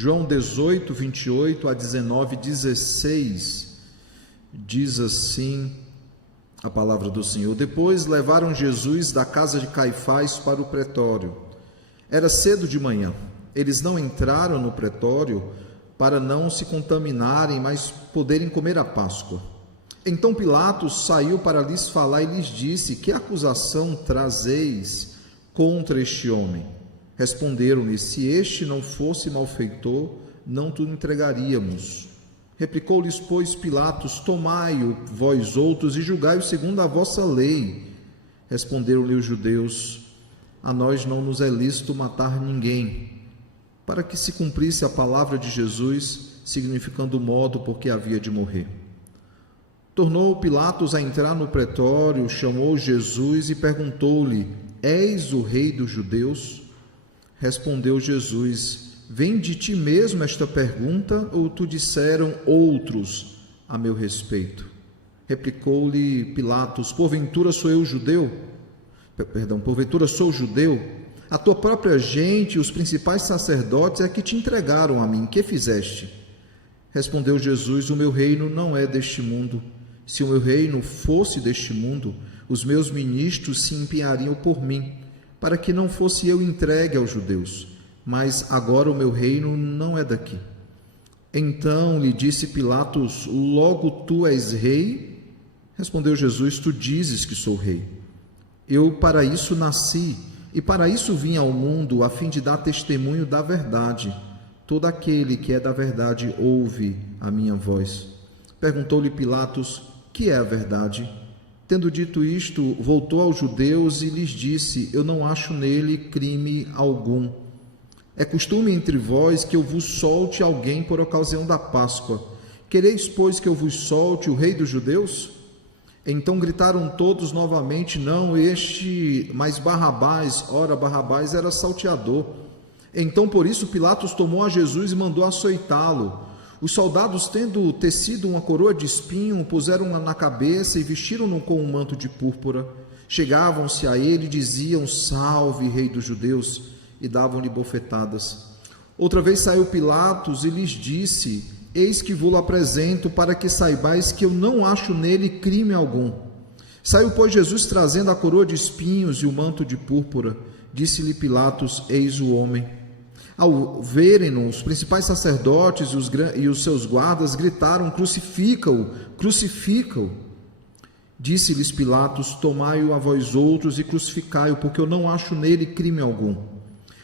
João 18, 28 a 19, 16, diz assim a palavra do Senhor: Depois levaram Jesus da casa de Caifás para o pretório. Era cedo de manhã. Eles não entraram no pretório para não se contaminarem, mas poderem comer a Páscoa. Então Pilatos saiu para lhes falar e lhes disse: Que acusação trazeis contra este homem? Responderam-lhe: Se este não fosse malfeitor, não te entregaríamos. Replicou-lhes, pois, Pilatos: Tomai-o vós outros e julgai-o segundo a vossa lei. Responderam-lhe os judeus: A nós não nos é lícito matar ninguém, para que se cumprisse a palavra de Jesus, significando o modo por que havia de morrer. Tornou Pilatos a entrar no pretório, chamou Jesus e perguntou-lhe: És o rei dos judeus? Respondeu Jesus: Vem de ti mesmo esta pergunta, ou tu disseram outros a meu respeito? Replicou-lhe Pilatos: Porventura sou judeu? A tua própria gente e os principais sacerdotes é que te entregaram a mim. Que fizeste? Respondeu Jesus: O meu reino não é deste mundo. Se o meu reino fosse deste mundo, os meus ministros se empenhariam por mim, para que não fosse eu entregue aos judeus. Mas agora o meu reino não é daqui. Então lhe disse Pilatos: Logo tu és rei? Respondeu Jesus: Tu dizes que sou rei. Eu para isso nasci, e para isso vim ao mundo, a fim de dar testemunho da verdade. Todo aquele que é da verdade ouve a minha voz. Perguntou-lhe Pilatos: Que é a verdade? Tendo dito isto, voltou aos judeus e lhes disse: Eu não acho nele crime algum. É costume entre vós que eu vos solte alguém por ocasião da Páscoa. Quereis, pois, que eu vos solte o rei dos judeus? Então gritaram todos novamente: Não, este, mas Barrabás. Ora, Barrabás era salteador. Então, por isso, Pilatos tomou a Jesus e mandou açoitá-lo. Os soldados, tendo tecido uma coroa de espinho, puseram-na na cabeça e vestiram-no com um manto de púrpura. Chegavam-se a ele e diziam: Salve, rei dos judeus, e davam-lhe bofetadas. Outra vez saiu Pilatos e lhes disse: Eis que vos apresento, para que saibais que eu não acho nele crime algum. Saiu, pois, Jesus trazendo a coroa de espinhos e o manto de púrpura. Disse-lhe Pilatos: Eis o homem. Ao verem-no, os principais sacerdotes e os seus guardas gritaram: Crucifica-o, crucifica-o. Disse-lhes Pilatos: Tomai-o a vós outros e crucificai-o, porque eu não acho nele crime algum.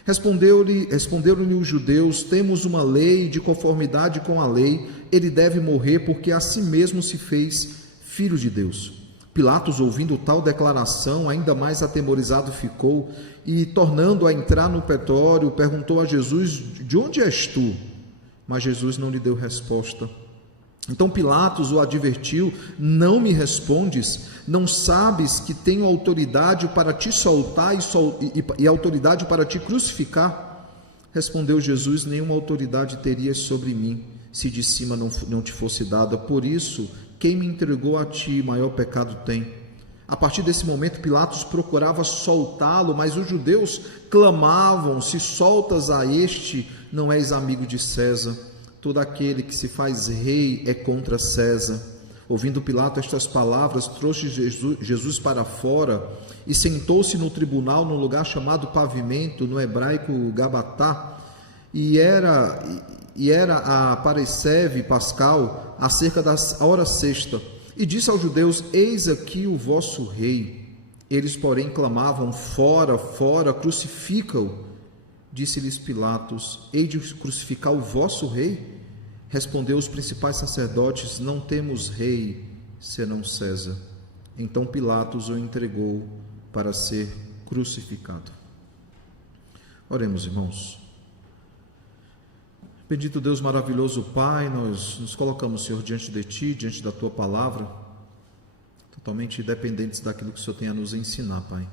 Responderam-lhe os judeus: Temos uma lei, de conformidade com a lei, ele deve morrer, porque a si mesmo se fez filho de Deus. Pilatos, ouvindo tal declaração, ainda mais atemorizado ficou, e, tornando a entrar no pretório, perguntou a Jesus: De onde és tu? Mas Jesus não lhe deu resposta. Então Pilatos o advertiu: Não me respondes? Não sabes que tenho autoridade para te soltar e autoridade para te crucificar? Respondeu Jesus: Nenhuma autoridade terias sobre mim, se de cima não te fosse dada. Por isso, quem me entregou a ti, maior pecado tem. A partir desse momento, Pilatos procurava soltá-lo, mas os judeus clamavam: Se soltas a este, não és amigo de César. Todo aquele que se faz rei é contra César. Ouvindo Pilatos estas palavras, trouxe Jesus para fora e sentou-se no tribunal, num lugar chamado Pavimento, no hebraico Gabatá, e era a Parecev Pascal, acerca da hora sexta, e disse aos judeus: Eis aqui o vosso rei. Eles, porém, clamavam: Fora, fora, crucifica-o. Disse-lhes Pilatos: Hei de crucificar o vosso rei? Respondeu os principais sacerdotes: Não temos rei, senão César. Então Pilatos o entregou para ser crucificado. Oremos, irmãos. Bendito Deus maravilhoso, Pai, nós nos colocamos, Senhor, diante de Ti, diante da Tua palavra, totalmente dependentes daquilo que o Senhor tem a nos ensinar, Pai.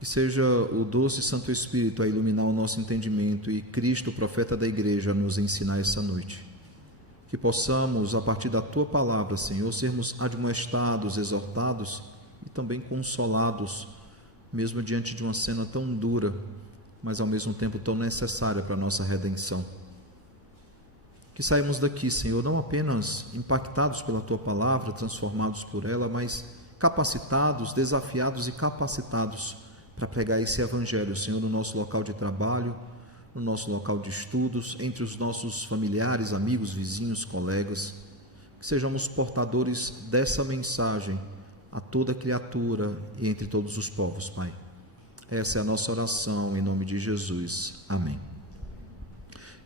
Que seja o doce Santo Espírito a iluminar o nosso entendimento e Cristo, o profeta da igreja, a nos ensinar essa noite. Que possamos, a partir da Tua palavra, Senhor, sermos admoestados, exortados e também consolados, mesmo diante de uma cena tão dura, mas ao mesmo tempo tão necessária para a nossa redenção. Que saímos daqui, Senhor, não apenas impactados pela Tua palavra, transformados por ela, mas capacitados, desafiados e capacitados para pregar esse Evangelho, Senhor, no nosso local de trabalho, no nosso local de estudos, entre os nossos familiares, amigos, vizinhos, colegas. Que sejamos portadores dessa mensagem a toda criatura e entre todos os povos, Pai. Essa é a nossa oração, em nome de Jesus. Amém.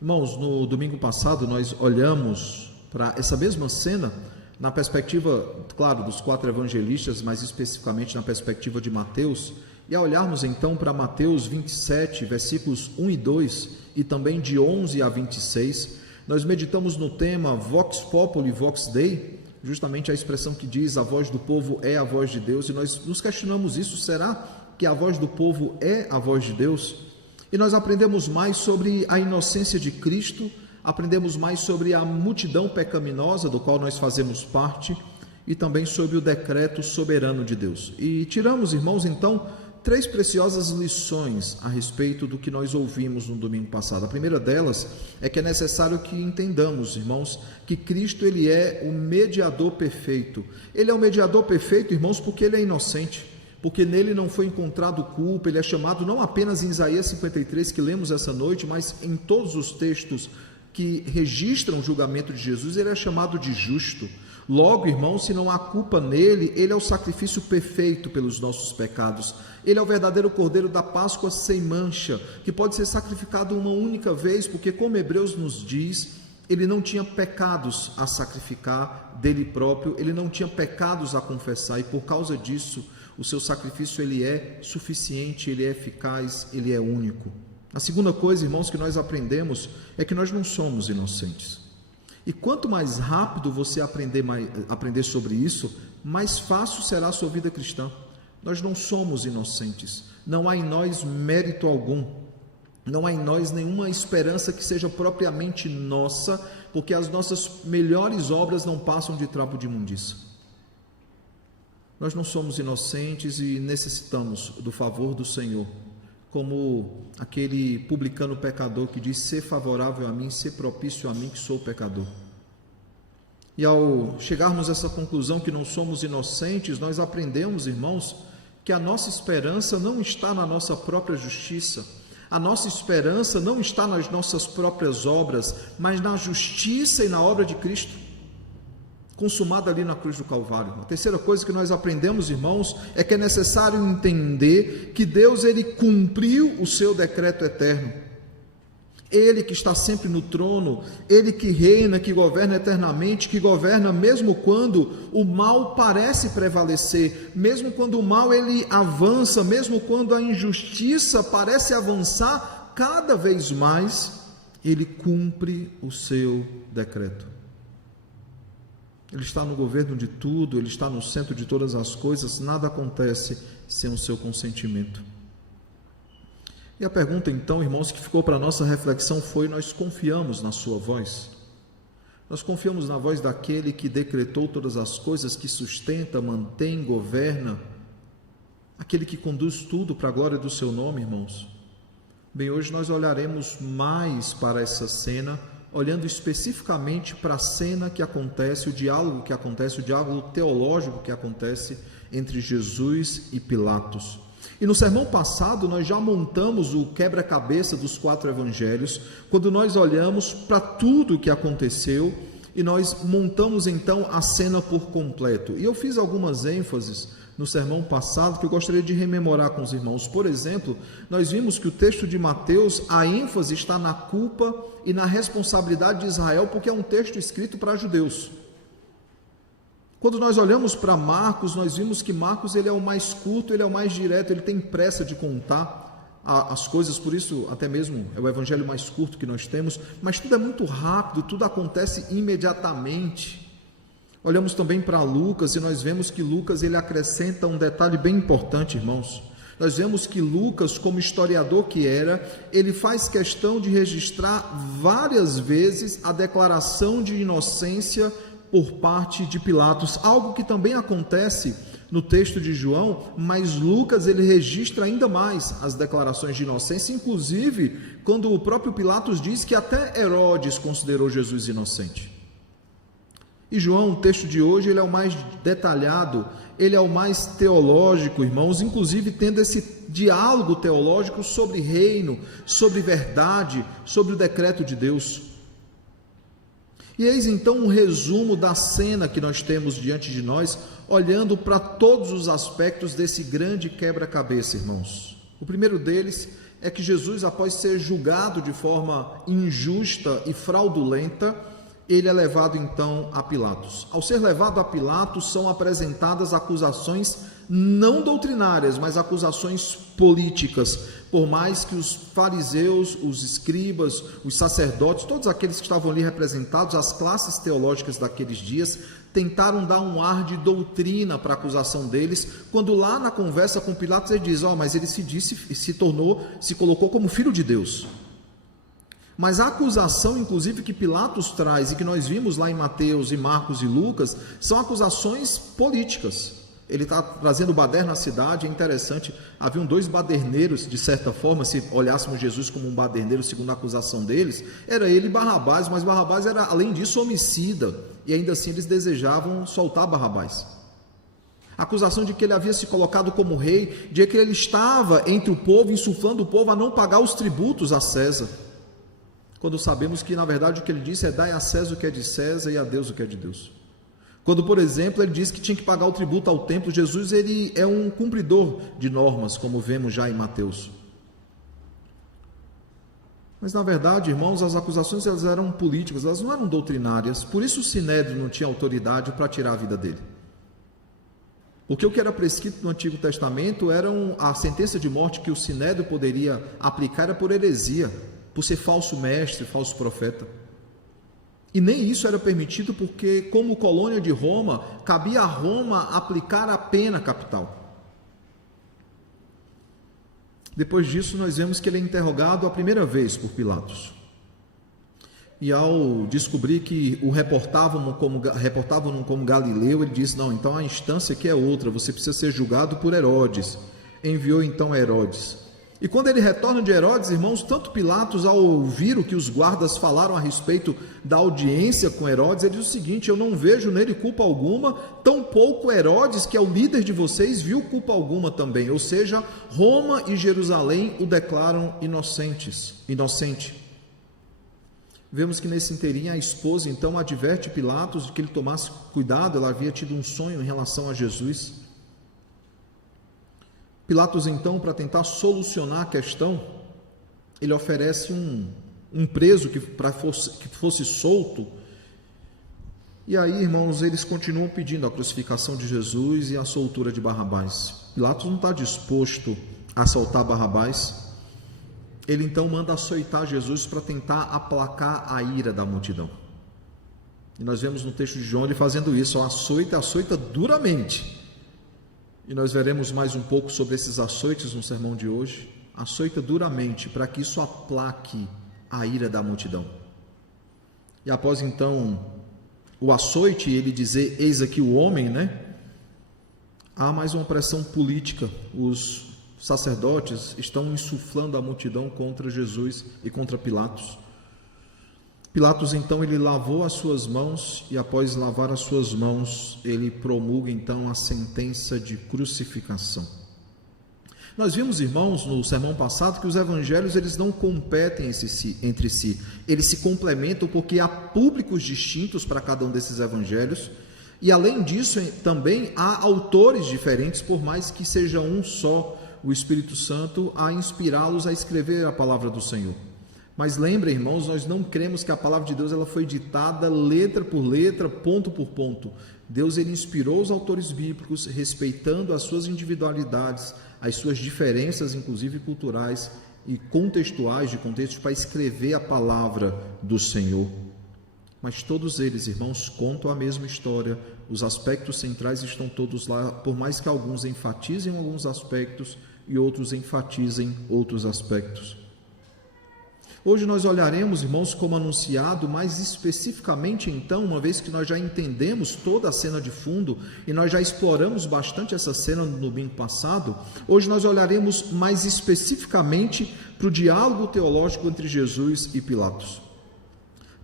Irmãos, no domingo passado nós olhamos para essa mesma cena na perspectiva, claro, dos 4 evangelistas, mas especificamente na perspectiva de Mateus, e ao olharmos então para Mateus 27, versículos 1 e 2, e também de 11 a 26, nós meditamos no tema Vox Populi, Vox Dei, justamente a expressão que diz a voz do povo é a voz de Deus, e nós nos questionamos isso, será que a voz do povo é a voz de Deus? E nós aprendemos mais sobre a inocência de Cristo, aprendemos mais sobre a multidão pecaminosa do qual nós fazemos parte e também sobre o decreto soberano de Deus. E tiramos, irmãos, então, 3 preciosas lições a respeito do que nós ouvimos no domingo passado. A primeira delas é que é necessário que entendamos, irmãos, que Cristo ele é o mediador perfeito. Ele é o mediador perfeito, irmãos, porque ele é inocente, porque nele não foi encontrado culpa. Ele é chamado não apenas em Isaías 53, que lemos essa noite, mas em todos os textos que registram o julgamento de Jesus, ele é chamado de justo. Logo, irmãos, se não há culpa nele, ele é o sacrifício perfeito pelos nossos pecados. Ele é o verdadeiro cordeiro da Páscoa sem mancha, que pode ser sacrificado uma única vez, porque, como Hebreus nos diz, ele não tinha pecados a sacrificar dele próprio, ele não tinha pecados a confessar, e por causa disso, o seu sacrifício ele é suficiente, ele é eficaz, ele é único. A segunda coisa, irmãos, que nós aprendemos é que nós não somos inocentes. E quanto mais rápido você aprender sobre isso, mais fácil será a sua vida cristã. Nós não somos inocentes. Não há em nós mérito algum. Não há em nós nenhuma esperança que seja propriamente nossa, porque as nossas melhores obras não passam de trapo de imundícia. Nós não somos inocentes e necessitamos do favor do Senhor, como aquele publicano pecador que diz: ser favorável a mim, ser propício a mim que sou pecador. E ao chegarmos a essa conclusão que não somos inocentes, nós aprendemos, irmãos, que a nossa esperança não está na nossa própria justiça, a nossa esperança não está nas nossas próprias obras, mas na justiça e na obra de Cristo, consumada ali na cruz do Calvário. A terceira coisa que nós aprendemos, irmãos, é que é necessário entender que Deus ele cumpriu o seu decreto eterno. Ele que está sempre no trono, ele que reina, que governa eternamente, que governa mesmo quando o mal parece prevalecer, mesmo quando o mal ele avança, mesmo quando a injustiça parece avançar cada vez mais, ele cumpre o seu decreto. Ele está no governo de tudo, ele está no centro de todas as coisas, nada acontece sem o seu consentimento. E a pergunta então, irmãos, que ficou para a nossa reflexão foi: nós confiamos na sua voz? Nós confiamos na voz daquele que decretou todas as coisas, que sustenta, mantém, governa, aquele que conduz tudo para a glória do seu nome, irmãos? Bem, hoje nós olharemos mais para essa cena, olhando especificamente para a cena que acontece, o diálogo teológico que acontece entre Jesus e Pilatos. E no sermão passado nós já montamos o quebra-cabeça dos 4 evangelhos, quando nós olhamos para tudo o que aconteceu e nós montamos então a cena por completo. E eu fiz algumas ênfases no sermão passado que eu gostaria de rememorar com os irmãos. Por exemplo, nós vimos que o texto de Mateus, a ênfase está na culpa e na responsabilidade de Israel, porque é um texto escrito para judeus. Quando nós olhamos para Marcos, nós vimos que Marcos ele é o mais curto, ele é o mais direto, ele tem pressa de contar as coisas, por isso até mesmo é o evangelho mais curto que nós temos, mas tudo é muito rápido, tudo acontece imediatamente. Olhamos também para Lucas e nós vemos que Lucas ele acrescenta um detalhe bem importante, irmãos. Nós vemos que Lucas, como historiador que era, ele faz questão de registrar várias vezes a declaração de inocência por parte de Pilatos, algo que também acontece no texto de João, mas Lucas ele registra ainda mais as declarações de inocência, inclusive quando o próprio Pilatos diz que até Herodes considerou Jesus inocente. E João, o texto de hoje, ele é o mais detalhado, ele é o mais teológico, irmãos, inclusive tendo esse diálogo teológico sobre reino, sobre verdade, sobre o decreto de Deus. E eis então um resumo da cena que nós temos diante de nós, olhando para todos os aspectos desse grande quebra-cabeça, irmãos. O primeiro deles é que Jesus, após ser julgado de forma injusta e fraudulenta, ele é levado então a Pilatos. Ao ser levado a Pilatos, são apresentadas acusações não doutrinárias, mas acusações políticas, por mais que os fariseus, os escribas, os sacerdotes, todos aqueles que estavam ali representados, as classes teológicas daqueles dias, tentaram dar um ar de doutrina para a acusação deles, quando lá na conversa com Pilatos ele diz, mas ele se colocou como filho de Deus. Mas a acusação, inclusive, que Pilatos traz e que nós vimos lá em Mateus e Marcos e Lucas, são acusações políticas. Ele está trazendo baderna na cidade, é interessante, haviam 2 baderneiros, de certa forma, se olhássemos Jesus como um baderneiro, segundo a acusação deles, era ele e Barrabás, mas Barrabás era, além disso, homicida, e ainda assim eles desejavam soltar Barrabás. A acusação de que ele havia se colocado como rei, de que ele estava entre o povo, insuflando o povo a não pagar os tributos a César, quando sabemos que, na verdade, o que ele disse é: dai a César o que é de César e a Deus o que é de Deus. Quando, por exemplo, ele disse que tinha que pagar o tributo ao templo, Jesus ele é um cumpridor de normas, como vemos já em Mateus. Mas, na verdade, irmãos, as acusações elas eram políticas, elas não eram doutrinárias, por isso o Sinédrio não tinha autoridade para tirar a vida dele. Porque o que era prescrito no Antigo Testamento era a sentença de morte que o Sinédrio poderia aplicar era por heresia, por ser falso mestre, falso profeta. E nem isso era permitido porque, como colônia de Roma, cabia a Roma aplicar a pena capital. Depois disso, nós vemos que ele é interrogado a primeira vez por Pilatos. E ao descobrir que o reportavam como Galileu, ele disse: não, então a instância aqui é outra, você precisa ser julgado por Herodes. Enviou então a Herodes. E quando ele retorna de Herodes, irmãos, tanto Pilatos, ao ouvir o que os guardas falaram a respeito da audiência com Herodes, ele diz o seguinte: eu não vejo nele culpa alguma, tampouco Herodes, que é o líder de vocês, viu culpa alguma também. Ou seja, Roma e Jerusalém o declaram inocente. Vemos que nesse inteirinho a esposa então adverte Pilatos de que ele tomasse cuidado, ela havia tido um sonho em relação a Jesus. Pilatos, então, para tentar solucionar a questão, ele oferece um preso que fosse solto. E aí, irmãos, eles continuam pedindo a crucificação de Jesus e a soltura de Barrabás. Pilatos não está disposto a soltar Barrabás. Ele, então, manda açoitar Jesus para tentar aplacar a ira da multidão. E nós vemos no texto de João ele fazendo isso, açoita duramente. E nós veremos mais um pouco sobre esses açoites no sermão de hoje. Açoita duramente, para que isso aplaque a ira da multidão. E após então o açoite, ele dizer: eis aqui o homem, há mais uma pressão política. Os sacerdotes estão insuflando a multidão contra Jesus e contra Pilatos. Pilatos, então, ele lavou as suas mãos e, após lavar as suas mãos, ele promulga, então, a sentença de crucificação. Nós vimos, irmãos, no sermão passado, que os evangelhos, eles não competem entre si. Eles se complementam porque há públicos distintos para cada um desses evangelhos. E, além disso, também há autores diferentes, por mais que seja um só, o Espírito Santo, a inspirá-los a escrever a palavra do Senhor. Mas lembrem, irmãos, nós não cremos que a palavra de Deus ela foi ditada letra por letra, ponto por ponto. Deus ele inspirou os autores bíblicos, respeitando as suas individualidades, as suas diferenças, inclusive culturais e contextuais, de contextos, para escrever a palavra do Senhor. Mas todos eles, irmãos, contam a mesma história. Os aspectos centrais estão todos lá, por mais que alguns enfatizem alguns aspectos e outros enfatizem outros aspectos. Hoje nós olharemos, irmãos, como anunciado, mais especificamente então, uma vez que nós já entendemos toda a cena de fundo e nós já exploramos bastante essa cena no domingo passado, hoje nós olharemos mais especificamente para o diálogo teológico entre Jesus e Pilatos.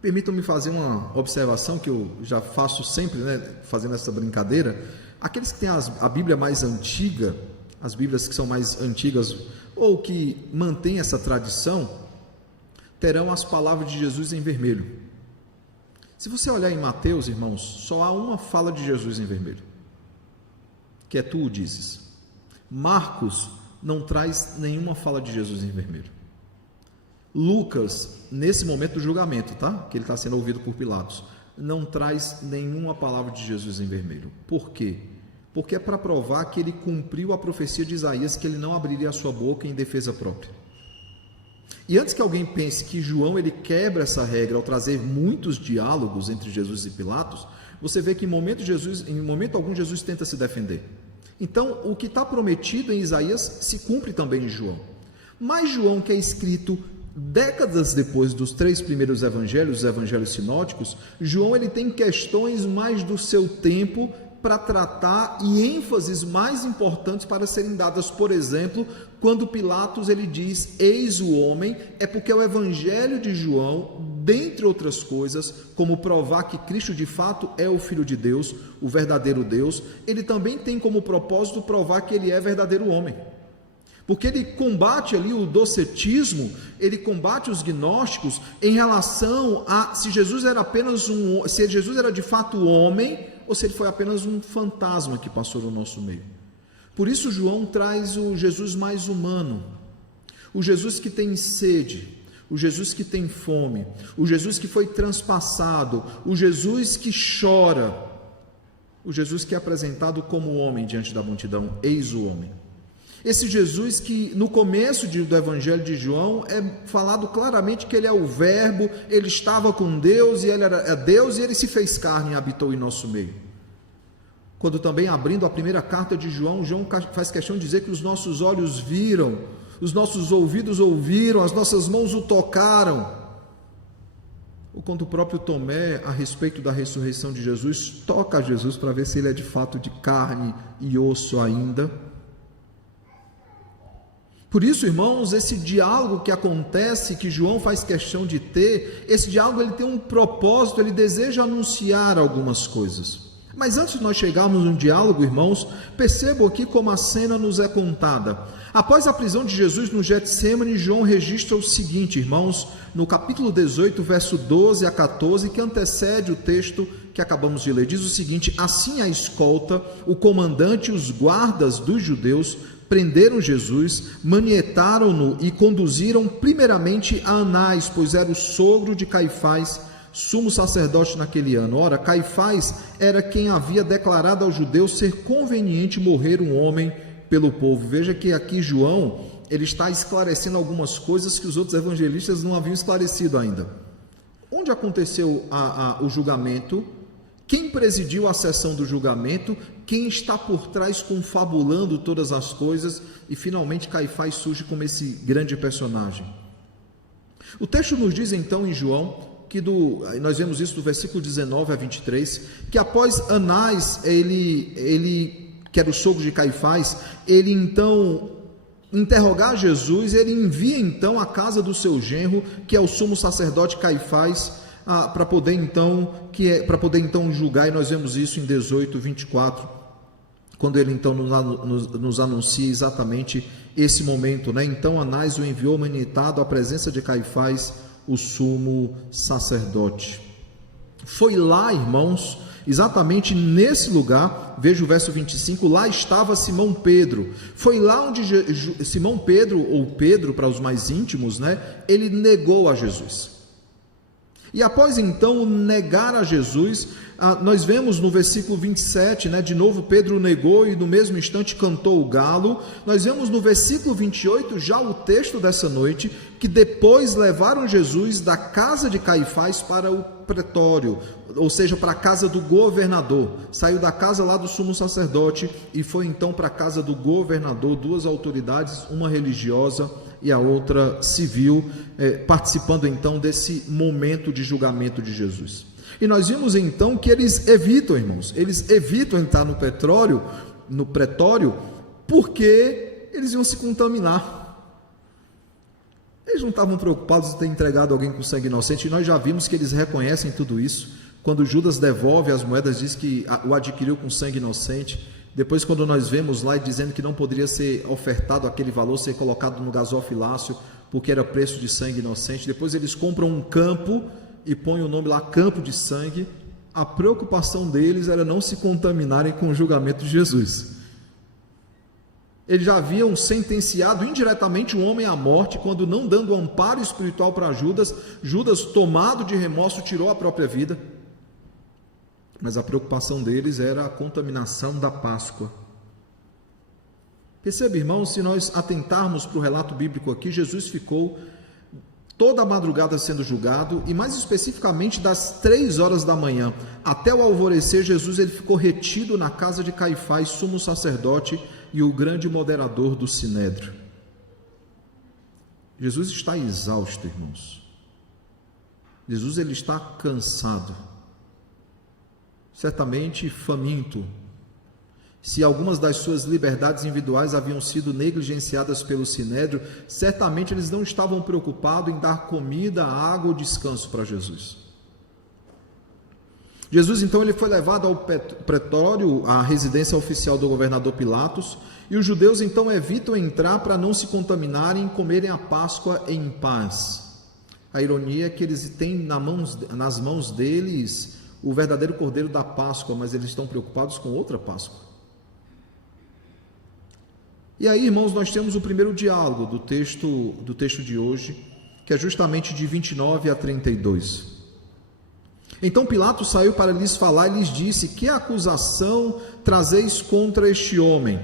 Permitam-me fazer uma observação que eu já faço sempre, fazendo essa brincadeira. Aqueles que têm a Bíblia mais antiga, as Bíblias que são mais antigas ou que mantêm essa tradição, terão as palavras de Jesus em vermelho. Se você olhar em Mateus, irmãos, só há uma fala de Jesus em vermelho, que é tu o dizes. Marcos não traz nenhuma fala de Jesus em vermelho. Lucas, nesse momento do julgamento, que ele está sendo ouvido por Pilatos, não traz nenhuma palavra de Jesus em vermelho. Por quê? Porque é para provar que ele cumpriu a profecia de Isaías, que ele não abriria a sua boca em defesa própria. E antes que alguém pense que João ele quebra essa regra ao trazer muitos diálogos entre Jesus e Pilatos, você vê que em momento algum Jesus tenta se defender. Então, o que está prometido em Isaías se cumpre também em João. Mas João, que é escrito décadas depois dos 3 primeiros evangelhos, os evangelhos sinóticos, João ele tem questões mais do seu tempo para tratar e ênfases mais importantes para serem dadas. Por exemplo, quando Pilatos ele diz, eis o homem, é porque o evangelho de João, dentre outras coisas, como provar que Cristo de fato é o Filho de Deus, o verdadeiro Deus, ele também tem como propósito provar que ele é verdadeiro homem. Porque ele combate ali o docetismo, ele combate os gnósticos em relação a se Jesus era de fato homem, ou se ele foi apenas um fantasma que passou no nosso meio. Por isso João traz o Jesus mais humano, o Jesus que tem sede, o Jesus que tem fome, o Jesus que foi transpassado, o Jesus que chora, o Jesus que é apresentado como homem diante da multidão, eis o homem. Esse Jesus que no começo do Evangelho de João é falado claramente que ele é o verbo, ele estava com Deus e ele era Deus e ele se fez carne e habitou em nosso meio. Quando também abrindo a primeira carta de João, João faz questão de dizer que os nossos olhos viram, os nossos ouvidos ouviram, as nossas mãos o tocaram. Ou quando o próprio Tomé, a respeito da ressurreição de Jesus, toca a Jesus para ver se ele é de fato de carne e osso ainda. Por isso, irmãos, esse diálogo que acontece, que João faz questão de ter, esse diálogo ele tem um propósito, ele deseja anunciar algumas coisas. Mas antes de nós chegarmos no diálogo, irmãos, percebam aqui como a cena nos é contada. Após a prisão de Jesus no Getsêmani, João registra o seguinte, irmãos, no capítulo 18, verso 12 a 14, que antecede o texto que acabamos de ler. Diz o seguinte: assim a escolta, o comandante e os guardas dos judeus prenderam Jesus, manietaram-no e conduziram primeiramente a Anás, pois era o sogro de Caifás, sumo sacerdote naquele ano. Ora, Caifás era quem havia declarado aos judeus ser conveniente morrer um homem pelo povo. Veja que aqui João, ele está esclarecendo algumas coisas que os outros evangelistas não haviam esclarecido ainda. Onde aconteceu o julgamento? Quem presidiu a sessão do julgamento? Quem está por trás confabulando todas as coisas? E finalmente Caifás surge como esse grande personagem. O texto nos diz então em João, nós vemos isso do versículo 19 a 23, que após Anás, ele que era o sogro de Caifás, ele então interrogar Jesus, ele envia então à casa do seu genro, que é o sumo sacerdote Caifás, para poder então julgar, e nós vemos isso em 18, 24, quando ele então nos anuncia exatamente esse momento, né? Então Anás o enviou manietado à presença de Caifás, o sumo sacerdote. Foi lá, irmãos, exatamente nesse lugar, veja o verso 25, lá estava Simão Pedro. Foi lá onde Simão Pedro, ou Pedro para os mais íntimos, né? Ele negou a Jesus. E após então negar a Jesus, nós vemos no versículo 27, né, de novo Pedro negou e no mesmo instante cantou o galo. Nós vemos no versículo 28, já o texto dessa noite, que depois levaram Jesus da casa de Caifás para o pretório, ou seja, para a casa do governador. Saiu da casa lá do sumo sacerdote e foi então para a casa do governador, duas autoridades, uma religiosa, e a outra civil, participando então desse momento de julgamento de Jesus. E nós vimos então que eles evitam, irmãos, eles evitam entrar no pretório, porque eles iam se contaminar. Eles não estavam preocupados em ter entregado alguém com sangue inocente, e nós já vimos que eles reconhecem tudo isso. Quando Judas devolve as moedas, diz que o adquiriu com sangue inocente. Depois, quando nós vemos lá dizendo que não poderia ser ofertado aquele valor, ser colocado no gasofilácio, porque era preço de sangue inocente. Depois eles compram um campo e põem o nome lá, campo de sangue. A preocupação deles era não se contaminarem com o julgamento de Jesus. Eles já haviam sentenciado indiretamente um homem à morte, quando, não dando amparo espiritual para Judas, Judas, tomado de remorso, tirou a própria vida. Mas a preocupação deles era a contaminação da Páscoa. Percebe, irmãos, se nós atentarmos para o relato bíblico aqui, Jesus ficou toda a madrugada sendo julgado, e mais especificamente das 3 horas da manhã até o alvorecer, Jesus ele ficou retido na casa de Caifás, sumo sacerdote e o grande moderador do Sinédrio. Jesus está exausto, irmãos. Jesus ele está cansado, certamente faminto. Se algumas das suas liberdades individuais haviam sido negligenciadas pelo Sinédrio, certamente eles não estavam preocupados em dar comida, água ou descanso para Jesus. Jesus então ele foi levado ao pretório, à residência oficial do governador Pilatos, e os judeus então evitam entrar para não se contaminarem e comerem a Páscoa em paz. A ironia é que eles têm nas mãos deles o verdadeiro cordeiro da Páscoa, mas eles estão preocupados com outra Páscoa. E aí, irmãos, nós temos o primeiro diálogo do texto de hoje, que é justamente de 29 a 32. Então Pilatos saiu para lhes falar e lhes disse: que acusação trazeis contra este homem?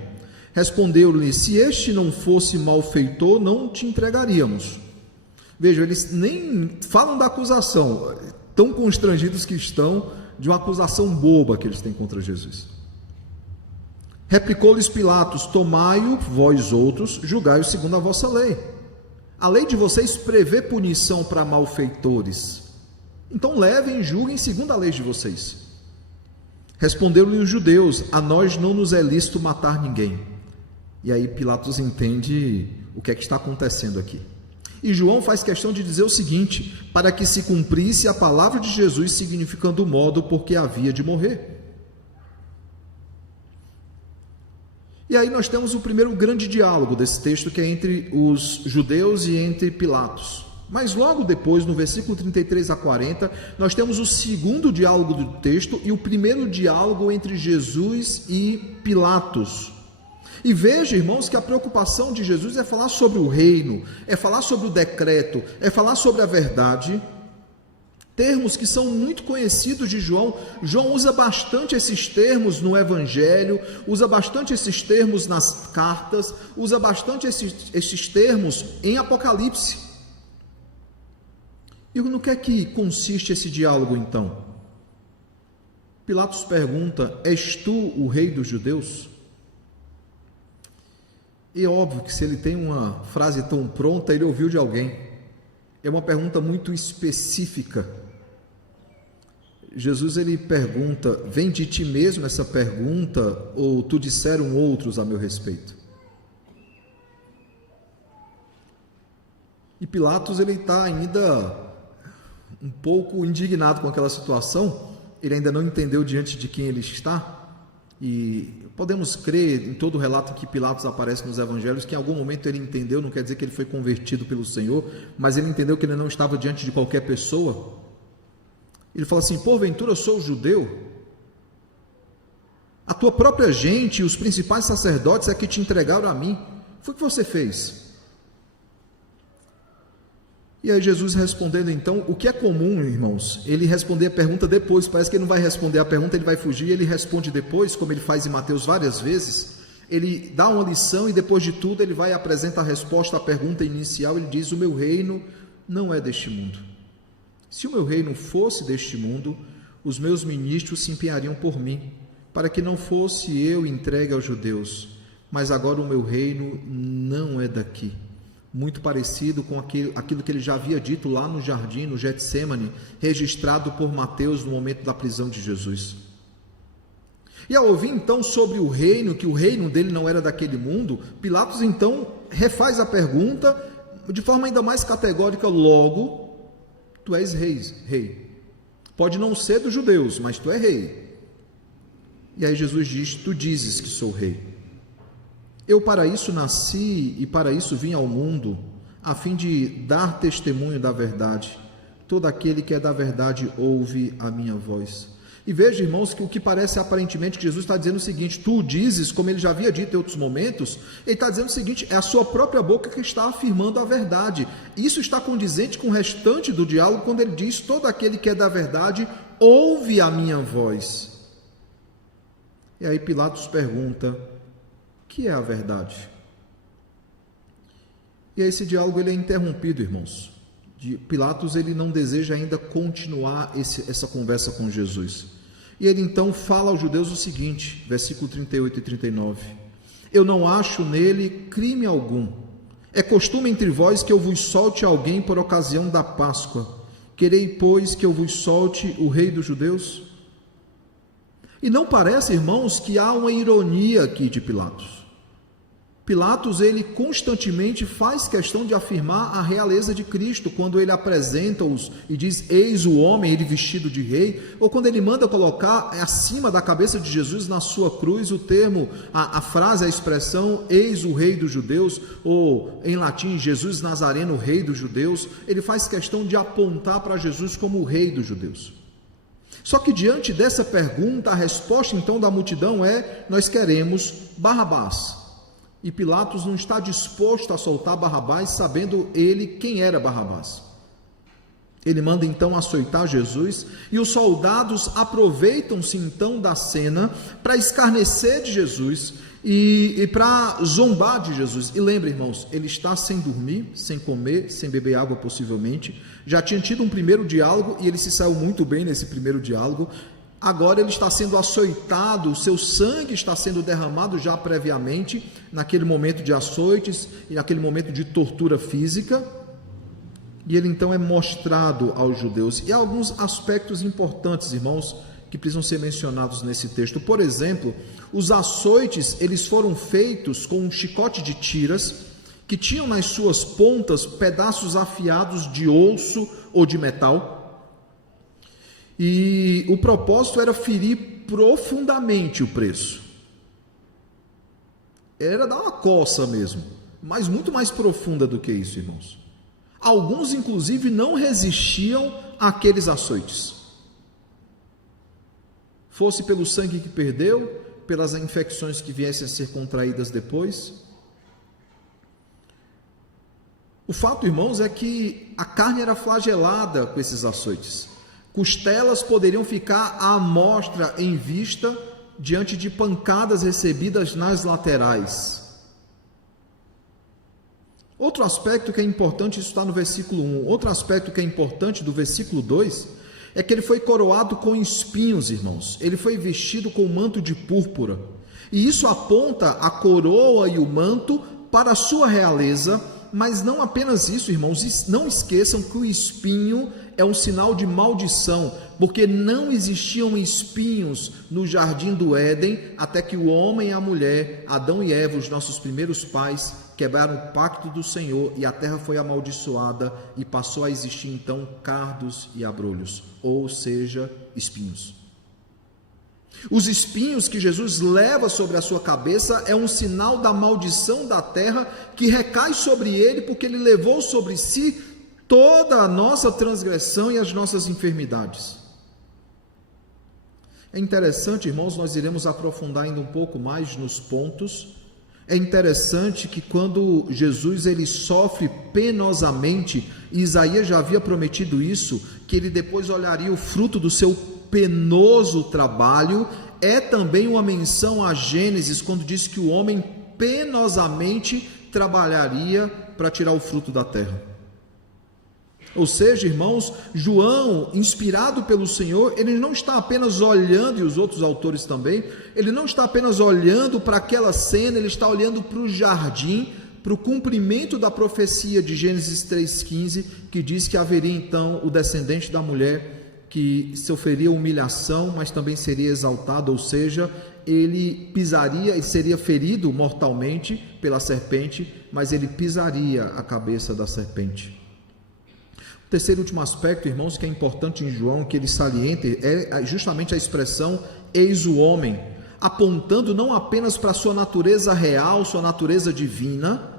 Respondeu-lhe: se este não fosse malfeitor, não te entregaríamos. Vejam, eles nem falam da acusação, tão constrangidos que estão de uma acusação boba que eles têm contra Jesus. Replicou-lhes Pilatos: tomai-o, vós outros, julgai-o segundo a vossa lei. A lei de vocês prevê punição para malfeitores. Então levem e julguem segundo a lei de vocês. Responderam-lhe os judeus: a nós não nos é lícito matar ninguém. E aí Pilatos entende o que é que está acontecendo aqui. E João faz questão de dizer o seguinte: para que se cumprisse a palavra de Jesus, significando o modo porque havia de morrer. E aí nós temos o primeiro grande diálogo desse texto, que é entre os judeus e entre Pilatos. Mas logo depois, no versículo 33 a 40, nós temos o segundo diálogo do texto e o primeiro diálogo entre Jesus e Pilatos. E veja, irmãos, que a preocupação de Jesus é falar sobre o reino, é falar sobre o decreto, é falar sobre a verdade. Termos que são muito conhecidos de João. João usa bastante esses termos no Evangelho, usa bastante esses termos nas cartas, usa bastante esses termos em Apocalipse. E no que é que consiste esse diálogo então? Pilatos pergunta: és tu o rei dos judeus? E é óbvio que se ele tem uma frase tão pronta, ele ouviu de alguém. É uma pergunta muito específica. Jesus ele pergunta: vem de ti mesmo essa pergunta, ou tu disseram outros a meu respeito? E Pilatos ele está ainda um pouco indignado com aquela situação. Ele ainda não entendeu diante de quem ele está. E podemos crer em todo o relato que Pilatos aparece nos evangelhos, que em algum momento ele entendeu, não quer dizer que ele foi convertido pelo Senhor, mas ele entendeu que ele não estava diante de qualquer pessoa. Ele fala assim: porventura eu sou judeu? A tua própria gente e os principais sacerdotes é que te entregaram a mim. Foi o que você fez? E aí Jesus respondendo então, o que é comum, irmãos, ele responder a pergunta depois. Parece que ele não vai responder a pergunta, ele vai fugir, ele responde depois, como ele faz em Mateus várias vezes. Ele dá uma lição e depois de tudo ele vai e apresenta a resposta à pergunta inicial. Ele diz: o meu reino não é deste mundo. Se o meu reino fosse deste mundo, os meus ministros se empenhariam por mim, para que não fosse eu entregue aos judeus. Mas agora o meu reino não é daqui. muito parecido com aquilo que ele já havia dito lá no jardim, no Getsêmani, registrado por Mateus no momento da prisão de Jesus. E ao ouvir então sobre o reino, que o reino dele não era daquele mundo, Pilatos então refaz a pergunta de forma ainda mais categórica: logo, tu és rei. Pode não ser dos judeus, mas tu é rei. E aí Jesus diz: tu dizes que sou rei. Eu para isso nasci e para isso vim ao mundo, a fim de dar testemunho da verdade. Todo aquele que é da verdade ouve a minha voz. E veja, irmãos, que o que parece aparentemente que Jesus está dizendo o seguinte: tu dizes, como ele já havia dito em outros momentos, ele está dizendo o seguinte: é a sua própria boca que está afirmando a verdade. Isso está condizente com o restante do diálogo, quando ele diz: todo aquele que é da verdade ouve a minha voz. E aí Pilatos pergunta: o que é a verdade? E aí esse diálogo ele é interrompido, irmãos. Pilatos ele não deseja ainda continuar essa conversa com Jesus. E ele então fala aos judeus o seguinte, versículo 38 e 39. Eu não acho nele crime algum. É costume entre vós que eu vos solte alguém por ocasião da Páscoa. Querei, pois, que eu vos solte o rei dos judeus? E não parece, irmãos, que há uma ironia aqui de Pilatos. Pilatos, ele constantemente faz questão de afirmar a realeza de Cristo, quando ele apresenta-os e diz, eis o homem, ele vestido de rei, ou quando ele manda colocar acima da cabeça de Jesus na sua cruz o termo, a frase, a expressão, eis o rei dos judeus, ou em latim, Jesus Nazareno, rei dos judeus. Ele faz questão de apontar para Jesus como o rei dos judeus. Só que diante dessa pergunta, a resposta então da multidão é, nós queremos Barrabás. E Pilatos não está disposto a soltar Barrabás, sabendo ele quem era Barrabás. Ele manda então açoitar Jesus, e os soldados aproveitam-se então da cena para escarnecer de Jesus e para zombar de Jesus. E lembre, irmãos, ele está sem dormir, sem comer, sem beber água possivelmente. Já tinha tido um primeiro diálogo e ele se saiu muito bem nesse primeiro diálogo. Agora ele está sendo açoitado, o seu sangue está sendo derramado já previamente, naquele momento de açoites e naquele momento de tortura física, e ele então é mostrado aos judeus. E há alguns aspectos importantes, irmãos, que precisam ser mencionados nesse texto. Por exemplo, os açoites, eles foram feitos com um chicote de tiras, que tinham nas suas pontas pedaços afiados de osso ou de metal, e o propósito era ferir profundamente o preso. Era dar uma coça mesmo, mas muito mais profunda do que isso, irmãos. Alguns, inclusive, não resistiam àqueles açoites. Fosse pelo sangue que perdeu, pelas infecções que viessem a ser contraídas depois. O fato, irmãos, é que a carne era flagelada com esses açoites. Costelas poderiam ficar à mostra em vista diante de pancadas recebidas nas laterais. Outro aspecto que é importante, isso está no versículo 1, outro aspecto que é importante do versículo 2, é que ele foi coroado com espinhos, irmãos. Ele foi vestido com um manto de púrpura. E isso aponta a coroa e o manto para a sua realeza, mas não apenas isso, irmãos. Não esqueçam que o espinho é um sinal de maldição, porque não existiam espinhos no jardim do Éden, até que o homem e a mulher, Adão e Eva, os nossos primeiros pais, quebraram o pacto do Senhor e a terra foi amaldiçoada e passou a existir então cardos e abrolhos, ou seja, espinhos. Os espinhos que Jesus leva sobre a sua cabeça é um sinal da maldição da terra que recai sobre ele, porque ele levou sobre si toda a nossa transgressão e as nossas enfermidades. É interessante, irmãos, nós iremos aprofundar ainda um pouco mais nos pontos. É interessante que quando Jesus ele sofre penosamente, e Isaías já havia prometido isso, que ele depois olharia o fruto do seu penoso trabalho, é também uma menção a Gênesis, quando diz que o homem penosamente trabalharia para tirar o fruto da terra. Ou seja, irmãos, João, inspirado pelo Senhor, ele não está apenas olhando, e os outros autores também, ele não está apenas olhando para aquela cena, ele está olhando para o jardim, para o cumprimento da profecia de Gênesis 3,15, que diz que haveria então o descendente da mulher que sofreria humilhação, mas também seria exaltado, ou seja, ele pisaria e seria ferido mortalmente pela serpente, mas ele pisaria a cabeça da serpente. O terceiro e último aspecto, irmãos, que é importante em João, que ele salienta, é justamente a expressão eis o homem, apontando não apenas para a sua natureza real, sua natureza divina,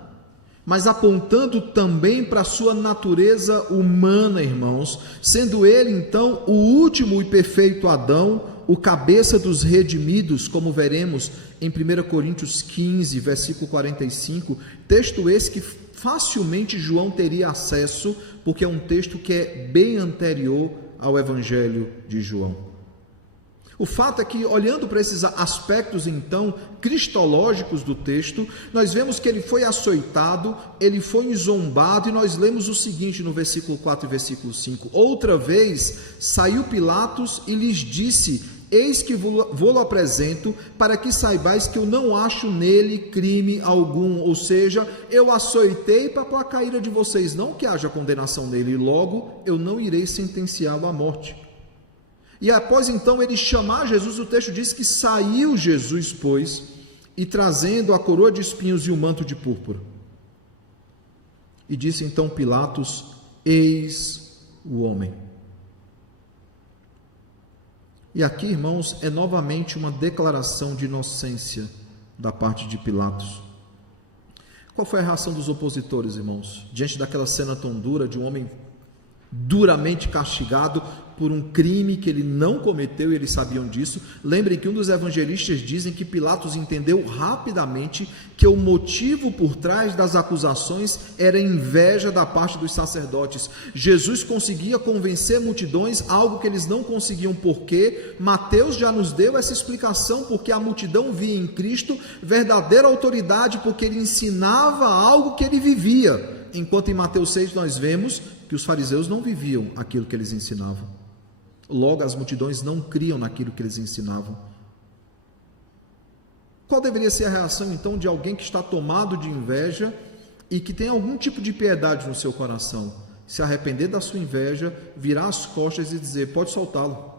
mas apontando também para a sua natureza humana, irmãos, sendo ele então o último e perfeito Adão, o cabeça dos redimidos, como veremos em 1 Coríntios 15, versículo 45, texto esse que facilmente João teria acesso, porque é um texto que é bem anterior ao Evangelho de João. O fato é que, olhando para esses aspectos, então, cristológicos do texto, nós vemos que ele foi açoitado, ele foi zombado, e nós lemos o seguinte no versículo 4 e versículo 5. Outra vez saiu Pilatos e lhes disse: eis que vou-lo apresento, para que saibais que eu não acho nele crime algum. Ou seja, eu açoitei para placar a ira de vocês, não que haja condenação nele, e logo eu não irei sentenciá-lo à morte. E após então ele chamar Jesus, o texto diz que saiu Jesus, pois, e trazendo a coroa de espinhos e o manto de púrpura. E disse então Pilatos: eis o homem. E aqui, irmãos, é novamente uma declaração de inocência da parte de Pilatos. Qual foi a reação dos opositores, irmãos, diante daquela cena tão dura de um homem duramente castigado por um crime que ele não cometeu e eles sabiam disso? Lembrem que um dos evangelistas dizem que Pilatos entendeu rapidamente que o motivo por trás das acusações era inveja da parte dos sacerdotes. Jesus conseguia convencer multidões, algo que eles não conseguiam. Porque Mateus já nos deu essa explicação, porque a multidão via em Cristo verdadeira autoridade, porque ele ensinava algo que ele vivia, enquanto em Mateus 6 nós vemos que os fariseus não viviam aquilo que eles ensinavam. Logo, as multidões não criam naquilo que eles ensinavam. Qual deveria ser a reação, então, de alguém que está tomado de inveja e que tem algum tipo de piedade no seu coração? Se arrepender da sua inveja, virar as costas e dizer: pode soltá-lo.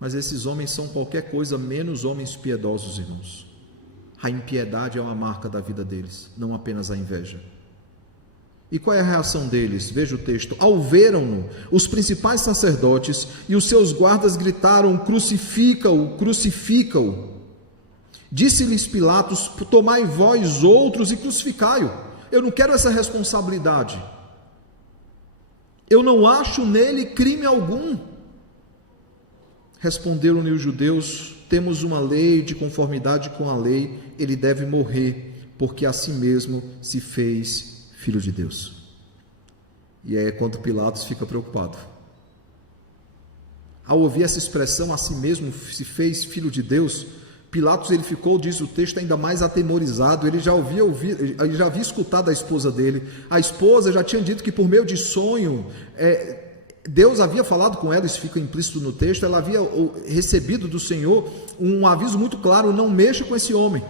Mas esses homens são qualquer coisa menos homens piedosos, irmãos. A impiedade é uma marca da vida deles, não apenas a inveja. E qual é a reação deles? Veja o texto. Ao verem-no, os principais sacerdotes e os seus guardas gritaram: crucifica-o, crucifica-o. Disse-lhes Pilatos: tomai vós outros e crucificai-o. Eu não quero essa responsabilidade. Eu não acho nele crime algum. Responderam-lhe os judeus: temos uma lei, de conformidade com a lei, ele deve morrer, porque a si mesmo se fez Filho de Deus. E é quando Pilatos fica preocupado. Ao ouvir essa expressão, a si mesmo se fez Filho de Deus, Pilatos ele ficou, diz o texto, ainda mais atemorizado. Ele já havia escutado a esposa dele. A esposa já tinha dito que por meio de sonho, Deus havia falado com ela, isso fica implícito no texto. Ela havia recebido do Senhor um aviso muito claro: não mexa com esse homem.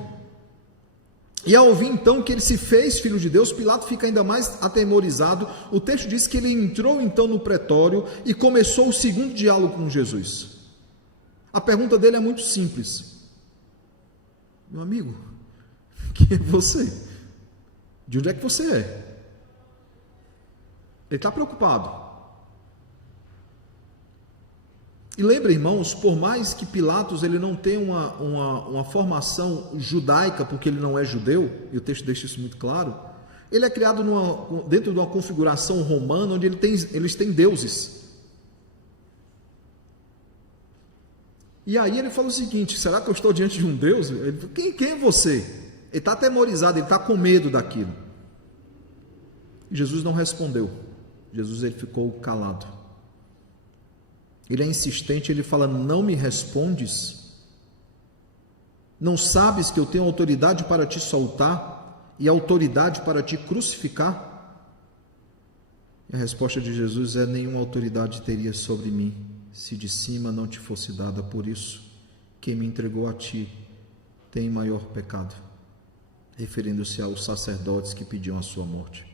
E ao ouvir então que ele se fez Filho de Deus, Pilatos fica ainda mais atemorizado. O texto diz que ele entrou então no pretório e começou o segundo diálogo com Jesus. A pergunta dele é muito simples: meu amigo, quem é você? De onde é que você é? Ele está preocupado. E lembra, irmãos, por mais que Pilatos ele não tenha uma formação judaica, porque ele não é judeu, e o texto deixa isso muito claro, ele é criado dentro de uma configuração romana, onde eles têm deuses. E aí ele fala o seguinte: será que eu estou diante de um Deus? Ele, quem é você? Ele está atemorizado, ele está com medo daquilo. E Jesus não respondeu. Jesus ele ficou calado. Ele é insistente, ele fala: não me respondes? Não sabes que eu tenho autoridade para te soltar e autoridade para te crucificar? E a resposta de Jesus é: nenhuma autoridade teria sobre mim, se de cima não te fosse dada. Por isso, quem me entregou a ti tem maior pecado. referindo-se aos sacerdotes que pediam a sua morte.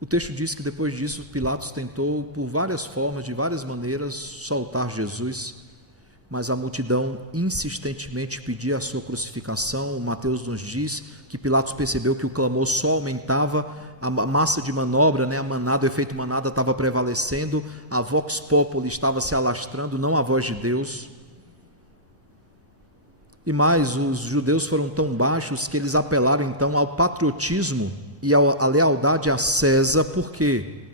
O texto diz que depois disso Pilatos tentou por várias formas, de várias maneiras, soltar Jesus, mas a multidão insistentemente pedia a sua crucificação. Mateus nos diz que Pilatos percebeu que o clamor só aumentava, a massa de manobra, a manada, o efeito manada estava prevalecendo, a vox populi estava se alastrando, não a voz de Deus. E mais, os judeus foram tão baixos que eles apelaram então ao patriotismo e à lealdade a César. Por quê?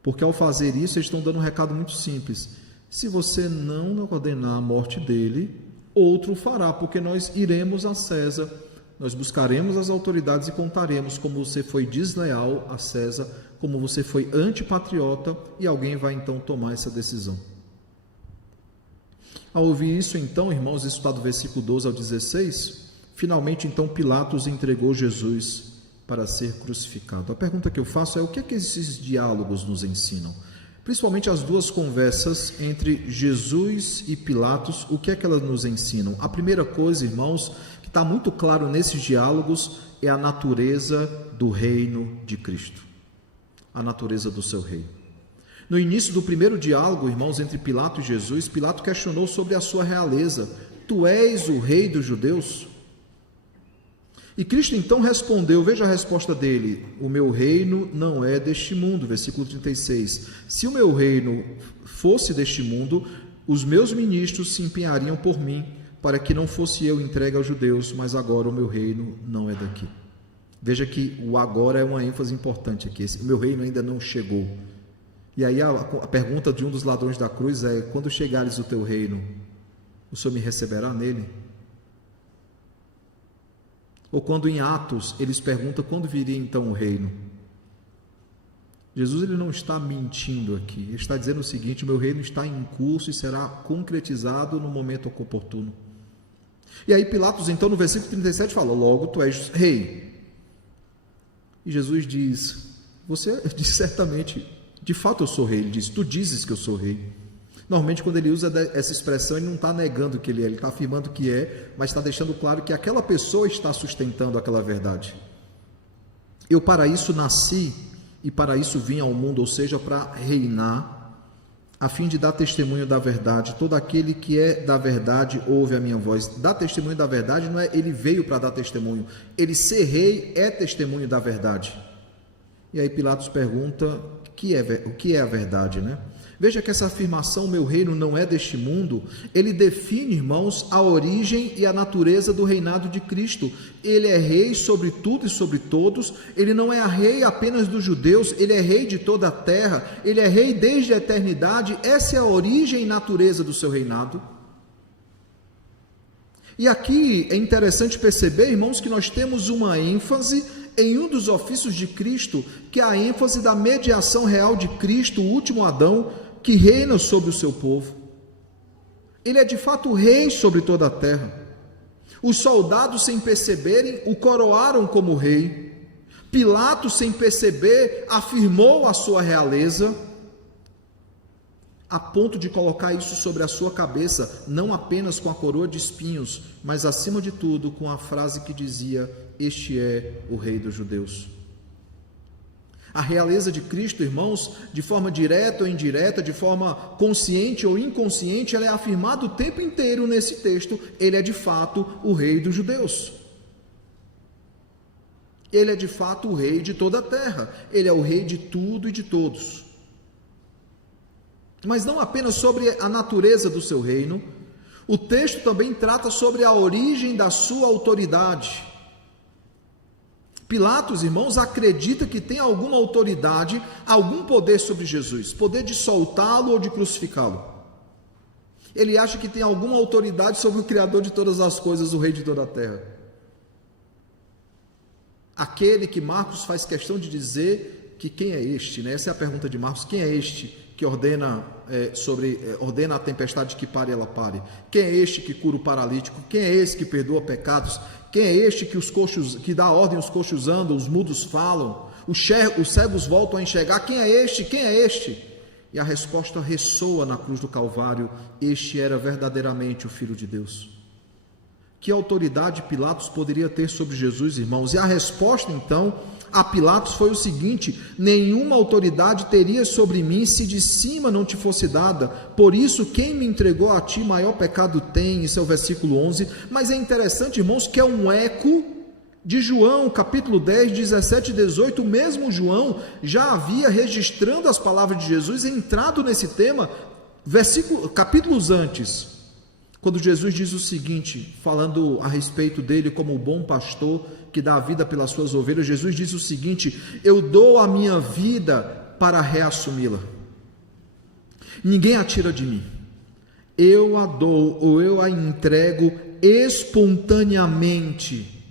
Porque ao fazer isso eles estão dando um recado muito simples: se você não ordenar a morte dele, outro fará, porque nós iremos a César, nós buscaremos as autoridades e contaremos como você foi desleal a César, como você foi antipatriota, e alguém vai então tomar essa decisão. Ao ouvir isso, então, irmãos, isso está do versículo 12 ao 16, finalmente, então, Pilatos entregou Jesus para ser crucificado. A pergunta que eu faço é: o que é que esses diálogos nos ensinam? Principalmente as duas conversas entre Jesus e Pilatos, o que é que elas nos ensinam? A primeira coisa, irmãos, que está muito claro nesses diálogos, é a natureza do reino de Cristo, a natureza do seu reino. No início do primeiro diálogo, irmãos, entre Pilato e Jesus, Pilato questionou sobre a sua realeza: tu és o rei dos judeus? E Cristo então respondeu, veja a resposta dele: o meu reino não é deste mundo. Versículo 36. Se o meu reino fosse deste mundo, os meus ministros se empenhariam por mim, para que não fosse eu entregue aos judeus, mas agora o meu reino não é daqui. Veja que o agora é uma ênfase importante aqui. O meu reino ainda não chegou. E aí a pergunta de um dos ladrões da cruz é: quando chegares o teu reino, o Senhor me receberá nele? Ou quando em Atos eles perguntam quando viria então o reino? Jesus ele não está mentindo aqui, ele está dizendo o seguinte: o meu reino está em curso e será concretizado no momento oportuno. E aí Pilatos então no versículo 37 fala: logo tu és rei. E Jesus diz: você diz certamente, de fato eu sou rei. Ele diz: tu dizes que eu sou rei. Normalmente quando ele usa essa expressão, ele não está negando que ele está afirmando que é, mas está deixando claro que aquela pessoa está sustentando aquela verdade. Eu para isso nasci e para isso vim ao mundo, ou seja, para reinar, a fim de dar testemunho da verdade. Todo aquele que é da verdade ouve a minha voz. Dar testemunho da verdade não é ele veio para dar testemunho, ele ser rei é testemunho da verdade. E aí Pilatos pergunta o que é a verdade, né? Veja que essa afirmação, meu reino não é deste mundo, ele define, irmãos, a origem e a natureza do reinado de Cristo. Ele é rei sobre tudo e sobre todos, ele não é rei apenas dos judeus, ele é rei de toda a terra, ele é rei desde a eternidade. Essa é a origem e natureza do seu reinado. E aqui é interessante perceber, irmãos, que nós temos uma ênfase em um dos ofícios de Cristo, que é a ênfase da mediação real de Cristo, o último Adão, que reina sobre o seu povo. Ele é de fato rei sobre toda a terra. Os soldados, sem perceberem, o coroaram como rei. Pilatos, sem perceber, afirmou a sua realeza, a ponto de colocar isso sobre a sua cabeça, não apenas com a coroa de espinhos, mas acima de tudo com a frase que dizia: este é o rei dos judeus. A realeza de Cristo, irmãos, de forma direta ou indireta, de forma consciente ou inconsciente, ela é afirmada o tempo inteiro nesse texto. Ele é de fato o rei dos judeus. Ele é de fato o rei de toda a terra. Ele é o rei de tudo e de todos. Mas não apenas sobre a natureza do seu reino, o texto também trata sobre a origem da sua autoridade. Pilatos, irmãos, acredita que tem alguma autoridade, algum poder sobre Jesus, poder de soltá-lo ou de crucificá-lo. Ele acha que tem alguma autoridade sobre o Criador de todas as coisas, o Rei de toda a terra. Aquele que Marcos faz questão de dizer que quem é este, né? Essa é a pergunta de Marcos: quem é este que ordena a tempestade que pare, ela pare? Quem é este que cura o paralítico? Quem é esse que perdoa pecados? Quem é este que dá ordem, os coxos andam, os mudos falam, os cegos voltam a enxergar? Quem é este? Quem é este? E a resposta ressoa na cruz do Calvário: este era verdadeiramente o Filho de Deus, Que autoridade Pilatos poderia ter sobre Jesus, irmãos? E a resposta, então, a Pilatos foi o seguinte: nenhuma autoridade teria sobre mim se de cima não te fosse dada. Por isso, quem me entregou a ti, maior pecado tem. Isso é o versículo 11. Mas é interessante, irmãos, que é um eco de João, capítulo 10, 17 e 18. O mesmo João já havia, registrando as palavras de Jesus, entrado nesse tema, capítulos antes, quando Jesus diz o seguinte, falando a respeito dele como o bom pastor que dá a vida pelas suas ovelhas. Jesus diz o seguinte: eu dou a minha vida para reassumi-la. Ninguém a tira de mim. Eu a dou ou eu a entrego espontaneamente.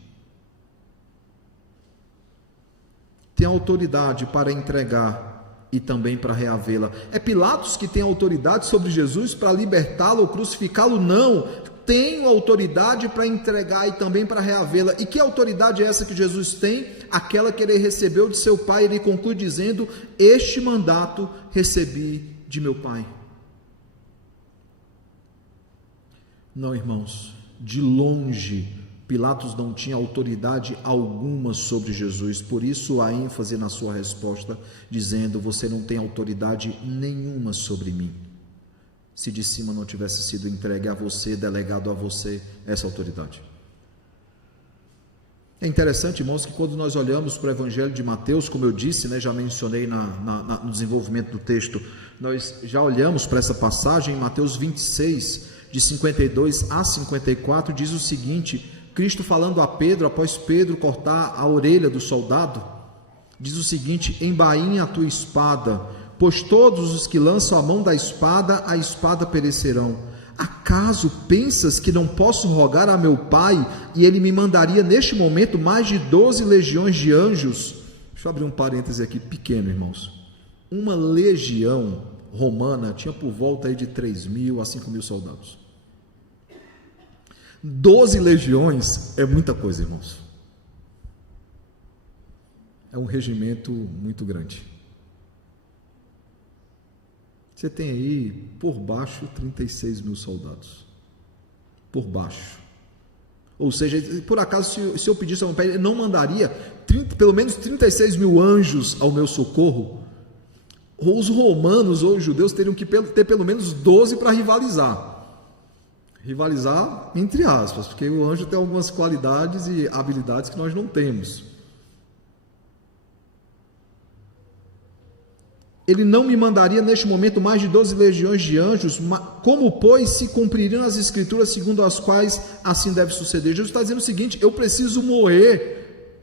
Tem autoridade para entregar e também para reavê-la. É Pilatos que tem autoridade sobre Jesus para libertá-lo ou crucificá-lo? Não. Tem autoridade para entregar e também para reavê-la. E que autoridade é essa que Jesus tem? Aquela que ele recebeu de seu Pai. Ele conclui dizendo: este mandato recebi de meu Pai. Não, irmãos, de longe Pilatos não tinha autoridade alguma sobre Jesus. Por isso a ênfase na sua resposta, dizendo: você não tem autoridade nenhuma sobre mim. Se de cima não tivesse sido entregue a você, delegado a você essa autoridade. É interessante, irmãos, que quando nós olhamos para o Evangelho de Mateus, como eu disse, já mencionei no desenvolvimento do texto, nós já olhamos para essa passagem em Mateus 26, de 52 a 54, diz o seguinte: Cristo falando a Pedro, após Pedro cortar a orelha do soldado, diz o seguinte: embainha a tua espada, pois todos os que lançam a mão da espada, a espada perecerão. Acaso pensas que não posso rogar a meu Pai, e Ele me mandaria neste momento mais de 12 legiões de anjos? Deixa eu abrir um parêntese aqui pequeno, irmãos. Uma legião romana tinha por volta aí de 3.000 a 5.000 soldados. 12 legiões é muita coisa, irmãos. É um regimento muito grande. Você tem aí, por baixo, 36.000 soldados. Por baixo. Ou seja, por acaso, se eu pedisse ao meu Pai, ele não mandaria pelo menos 36.000 anjos ao meu socorro? Ou os romanos ou os judeus teriam que ter pelo menos 12 para rivalizar. Rivalizar entre aspas, porque o anjo tem algumas qualidades e habilidades que nós não temos. Ele não me mandaria neste momento mais de 12 legiões de anjos, como, pois, se cumpririam as escrituras segundo as quais assim deve suceder? Jesus está dizendo o seguinte: eu preciso morrer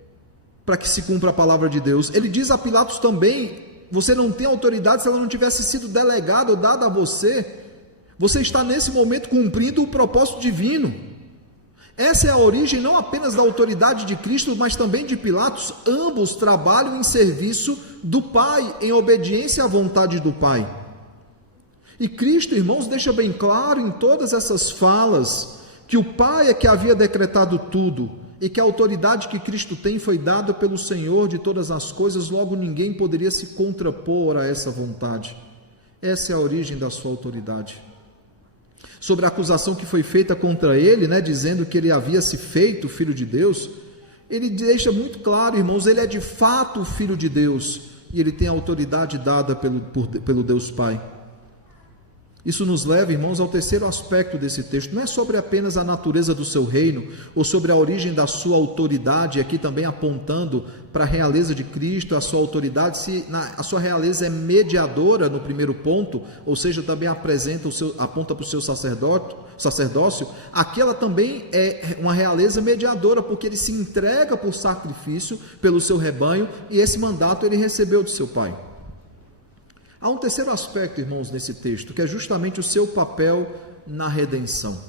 para que se cumpra a palavra de Deus. Ele diz a Pilatos também: você não tem autoridade se ela não tivesse sido delegada ou dada a você. Você está nesse momento cumprindo o propósito divino. Essa é a origem não apenas da autoridade de Cristo, mas também de Pilatos. Ambos trabalham em serviço do Pai, em obediência à vontade do Pai. E Cristo, irmãos, deixa bem claro em todas essas falas que o Pai é que havia decretado tudo e que a autoridade que Cristo tem foi dada pelo Senhor de todas as coisas, logo ninguém poderia se contrapor a essa vontade. Essa é a origem da sua autoridade. Sobre a acusação que foi feita contra ele, dizendo que ele havia se feito filho de Deus, ele deixa muito claro, irmãos, ele é de fato o filho de Deus e ele tem a autoridade dada pelo Deus Pai. Isso nos leva, irmãos, ao terceiro aspecto desse texto. Não é sobre apenas a natureza do seu reino ou sobre a origem da sua autoridade, aqui também apontando para a realeza de Cristo, a sua autoridade, se a sua realeza é mediadora no primeiro ponto, ou seja, também aponta para o seu sacerdócio, aqui ela também é uma realeza mediadora, porque ele se entrega por sacrifício pelo seu rebanho, e esse mandato ele recebeu de seu Pai. Há um terceiro aspecto, irmãos, nesse texto, que é justamente o seu papel na redenção.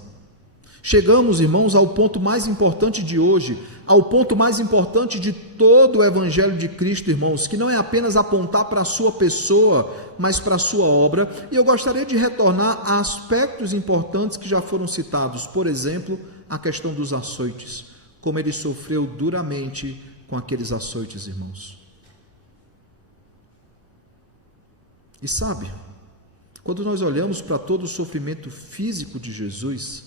Chegamos, irmãos, ao ponto mais importante de hoje, ao ponto mais importante de todo o Evangelho de Cristo, irmãos, que não é apenas apontar para a sua pessoa, mas para a sua obra, e eu gostaria de retornar a aspectos importantes que já foram citados, por exemplo, a questão dos açoites, como ele sofreu duramente com aqueles açoites, irmãos. E sabe, quando nós olhamos para todo o sofrimento físico de Jesus,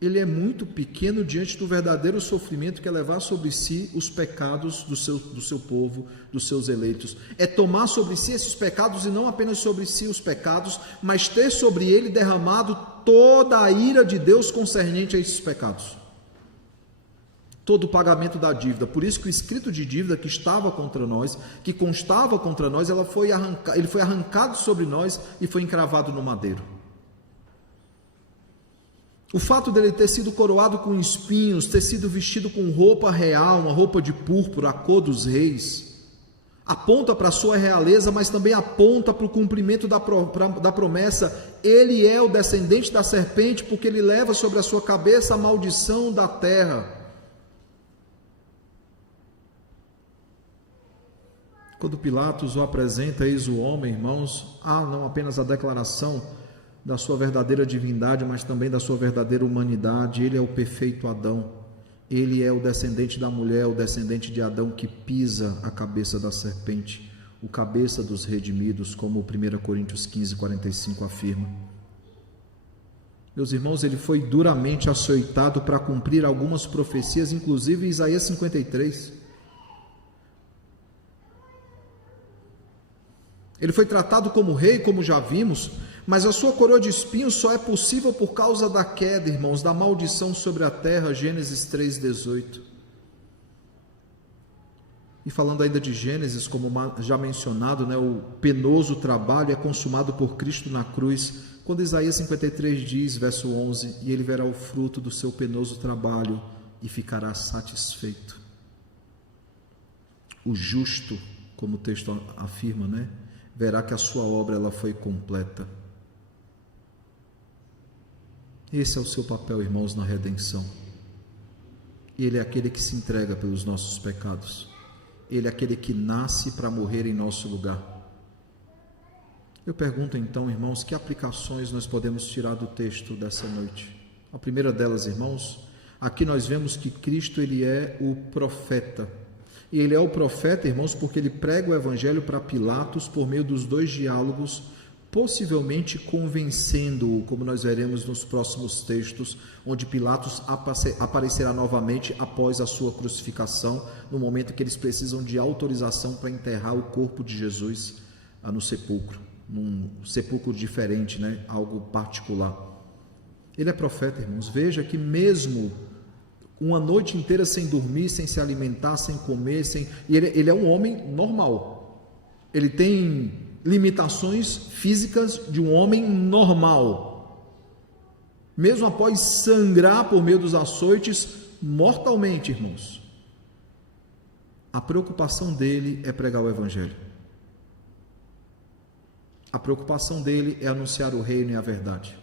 ele é muito pequeno diante do verdadeiro sofrimento que é levar sobre si os pecados do seu povo, dos seus eleitos. É tomar sobre si esses pecados e não apenas sobre si os pecados, mas ter sobre ele derramado toda a ira de Deus concernente a esses pecados. Todo o pagamento da dívida. Por isso que o escrito de dívida que estava contra nós, que constava contra nós, ele foi arrancado sobre nós e foi encravado no madeiro. O fato dele ter sido coroado com espinhos, ter sido vestido com roupa real, uma roupa de púrpura, a cor dos reis, aponta para a sua realeza, mas também aponta para o cumprimento da promessa. Ele é o descendente da serpente, porque ele leva sobre a sua cabeça a maldição da terra. Quando Pilatos o apresenta, eis o homem, irmãos, há não apenas a declaração da sua verdadeira divindade, mas também da sua verdadeira humanidade. Ele é o perfeito Adão, ele é o descendente da mulher, o descendente de Adão que pisa a cabeça da serpente, o cabeça dos redimidos, como 1 Coríntios 15, 45 afirma. Meus irmãos, ele foi duramente açoitado para cumprir algumas profecias, inclusive Isaías 53. Ele foi tratado como rei, como já vimos, mas a sua coroa de espinhos só é possível por causa da queda, irmãos, da maldição sobre a terra, Gênesis 3,18. E falando ainda de Gênesis, como já mencionado, o penoso trabalho é consumado por Cristo na cruz, quando Isaías 53 diz, verso 11, e ele verá o fruto do seu penoso trabalho e ficará satisfeito. O justo, como o texto afirma, verá que a sua obra ela foi completa. Esse é o seu papel, irmãos, na redenção. Ele é aquele que se entrega pelos nossos pecados. Ele é aquele que nasce para morrer em nosso lugar. Eu pergunto então, irmãos, que aplicações nós podemos tirar do texto dessa noite? A primeira delas, irmãos, aqui nós vemos que Cristo ele é o profeta. E ele é o profeta, irmãos, porque ele prega o evangelho para Pilatos por meio dos dois diálogos, possivelmente convencendo-o, como nós veremos nos próximos textos, onde Pilatos aparecerá novamente após a sua crucificação, no momento que eles precisam de autorização para enterrar o corpo de Jesus no sepulcro, num sepulcro diferente, algo particular. Ele é profeta, irmãos. Veja que mesmo uma noite inteira sem dormir, sem se alimentar, sem comer, ele é um homem normal. Ele tem limitações físicas de um homem normal. Mesmo após sangrar por meio dos açoites mortalmente, irmãos, a preocupação dele é pregar o evangelho. A preocupação dele é anunciar o reino e a verdade.